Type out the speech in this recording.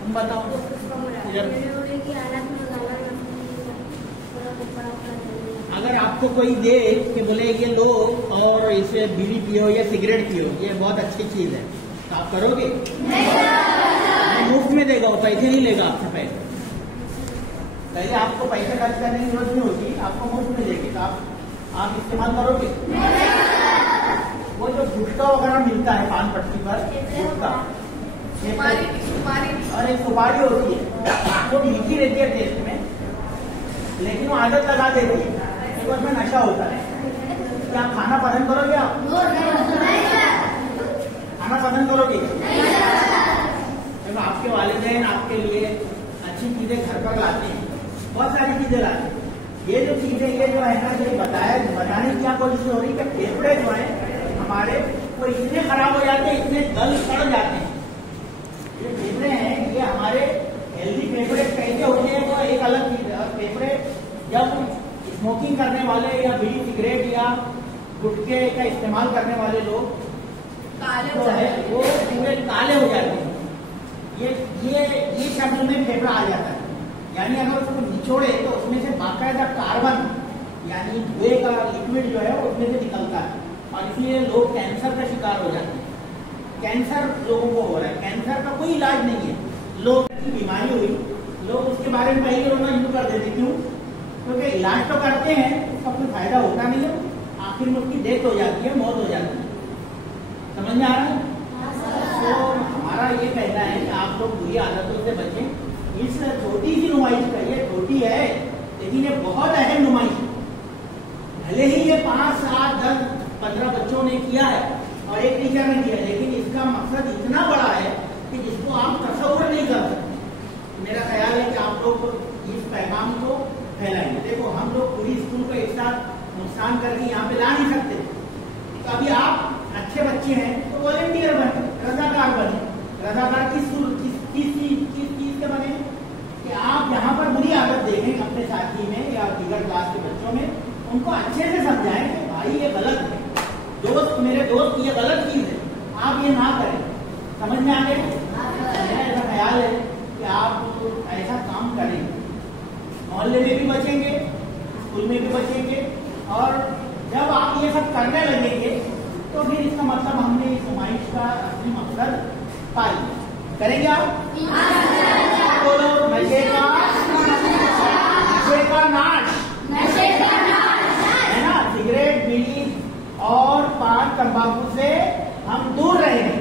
तुम बताओ अगर आपको कोई दे कि बोले ये लो और इसे बीड़ी पियो या सिगरेट पियो, ये बहुत अच्छी चीज है, तो आप करोगे? मुफ्त में देगा, वो पैसे नहीं लेगा आपसे पैसे। पहले आपको पैसे खर्च करने की जरूरत नहीं होती, आपको मुफ्त में देगी, तो आप इस्तेमाल करोगे? वो जो गुटखा वगैरह मिलता है पान पट्टी पर, गुटखा और एक सुपारी होती है, वो मीठी रहती है टेस्ट में, लेकिन वो आदत लगा देती है, एक बार में नशा होता है। क्या खाना पसंद करोगे आप? खाना पसंद करोगे? तो आपके वालिदैन आपके लिए अच्छी चीजें घर पर लाते हैं, बहुत सारी चीजें लाते हैं। ये जो चीजें ये जो है ना, ये बताने की क्या कोशिश हो रही है कि फेफड़े जो है हमारे वो इतने खराब हो जाते हैं, इतने गल सड़ जाते हैं। ये फेफड़े हैं, ये हमारे हेल्दी फेफड़े कैसे होते हैं वो एक अलग चीज है। फेफड़े जब स्मोकिंग करने वाले या बीड़ी सिगरेट या गुटखे का इस्तेमाल करने वाले लोग जो है वो पूरे काले हो जाते हैं। ये शब्द में फेफड़ा आ जाता है, यानी अगर उसको निचोड़े तो उसमें से बाकायदा कार्बन यानी धुएं का लिक्विड जो है वो उसमें से निकलता है, और इसलिए लोग कैंसर का शिकार हो जाते हैं। कैंसर लोगों को हो रहा है, कैंसर का कोई इलाज नहीं है। लोग की बीमारी हुई, लोग उसके बारे में पहले रोना शुरू कर देते, क्यों? क्योंकि इलाज तो करते हैं, उसका कोई फायदा होता नहीं है, आखिर में उसकी डेथ हो जाती है, मौत हो जाती है। समझ में आ रहा है? तो हमारा ये कहना है कि आप लोग बुरी आदतों से बचें। इस छोटी सी नुमाइश का, ये छोटी है लेकिन ये बहुत अहम नुमाइश है। भले ही ये 5, 7, 10, 15 बच्चों ने किया है और एक टीचर ने किया, लेकिन इसका मकसद इतना बड़ा है कि जिसको आप तस्वुर नहीं कर सकते। मेरा ख्याल है कि आप लोग इस पैगाम को फैलाएंगे। देखो, हम लोग पूरी स्कूल को एक साथ नुकसान करके यहाँ पे ला नहीं सकते, तो अभी आप अच्छे बच्चे हैं तो वॉलेंटियर बने, रजाकार बने। रजाकार किस चीज के बने कि आप यहाँ पर बुरी आदत देखें अपने साथी में या दीगर क्लास के बच्चों में, उनको अच्छे से समझाएं कि भाई ये गलत है, दोस्त मेरे दोस्त ये गलत चीज है, आप ये ना करें। समझ में आ गए? मेरा ऐसा ख्याल है कि आप ऐसा काम करेंगे, मोहल्ले में भी बचेंगे, स्कूल में भी बचेंगे, और जब आप ये सब करने लगेंगे तो फिर इसका मतलब हमने इस नुमाइश का असली मकसद पा लिया। करेंगे आप? बोलो, नशे का नाश है ना। सिगरेट, बीड़ी और पान तंबाकू से हम दूर रहेंगे।